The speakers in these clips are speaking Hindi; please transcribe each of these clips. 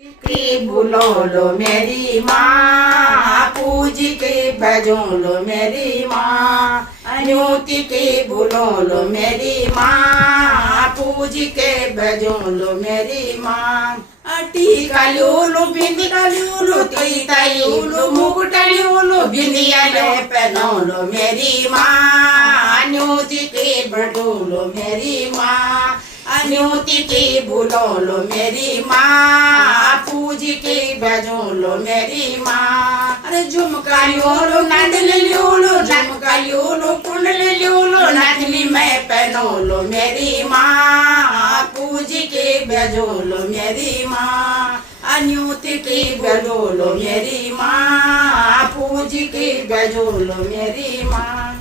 के बुलो लो मेरी माँ, पूज के भजो लो मेरी माँ। अन्योति के बुलो लो मेरी माँ, पूज के भजो लो मेरी माँ। टीका ल्योलो बिंदिया ल्योलो तीता ल्योलो मुकुट ल्योलो बिंदिया लो पहनो लो मेरी माँ। अन्योति के बढ़ो लो मेरी माँ, अन्योति के बुलो लो मेरी माँ, पूज के भजो लो मेरी माँ। अरे झुमका ल्योलो नादल ल्योलो, झुमका ल्योलो कुंडल ल्योलो, नादली में पहनो लो मेरी माँ, पूज के भजो लो मेरी माँ। अन्योति के भजो लो मेरी माँ, पूज के भजो लो मेरी माँ।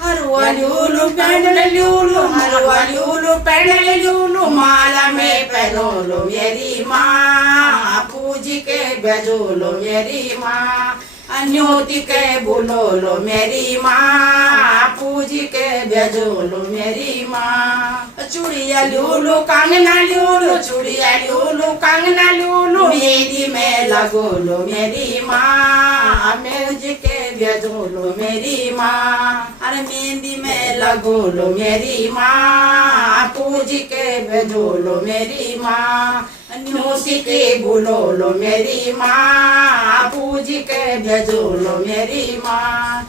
हरवा ल्योलो पैंडल ल्योलो, हरवा ल्योलो पैंडल ल्योलो, माला में पहनो लो मेरी माँ, पूज के भजो लो मेरी माँ। अन्योति के बुलो लो मेरी माँ, पूज के भजो लो मेरी माँ। चूड़िया ल्योलो कंगना ल्योलो, चूड़िया ल्योलो कंगना ल्योलो, मेहंदी में लगो लो मेरी माँ, पूज के भजो लो मेरी माँ। अरे मेहंदी में लगो लो मेरी माँ, पूज के भजो लो मेरी माँ। अन्योति के बुलो लो मेरी माँ, पूज के भजो लो मेरी माँ।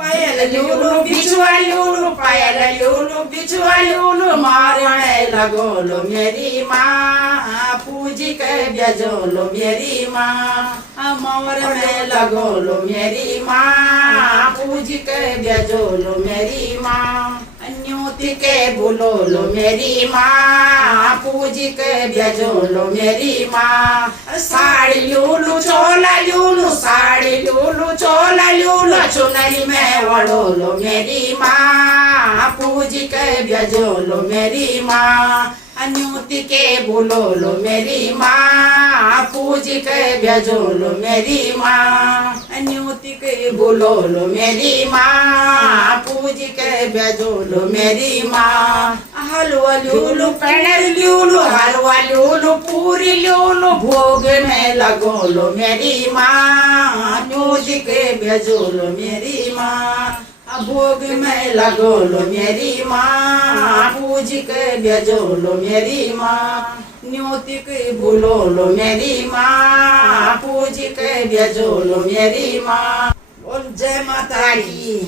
पायल ल्योलो बिछुआ ल्योलो, पायल ल्योलो बिछुआ ल्योलो, मारने लगो लो मेरी माँ, पूज के भजो लो मेरी माँ। मोर में लगो लो मेरी माँ, पूज के भजो लो मेरी माँ। अन्योति के बुलो लो मेरी माँ, पूज के भजो लो मेरी माँ। साड़ी ल्योलो चोला ल्योलो, साड़ी ल्योलो चोला ल्योलो, चुनरी में वड़ो लो मेरी माँ, पूज के भजो लो मेरी माँ। अन्योति के बुलो लो मेरी माँ, पूज के भजो लो मेरी माँ। अन्योति के बुलो लो मेरी माँ, पूज के भजो लो मेरी माँ। हलवा ल्योलो पैंडल ल्योलो, हलवा ल्योलो पूरी ल्योलो, भोग में लगो लो मेरी माँ, पूज के भजो लो मेरी माँ। भोग में लगो लो मेरी माँ, पूज के भजो लो मेरी माँ। न्योति के बुलो लो मेरी माँ, पूज के भजो लो मेरी माँ। बोल जय माता की।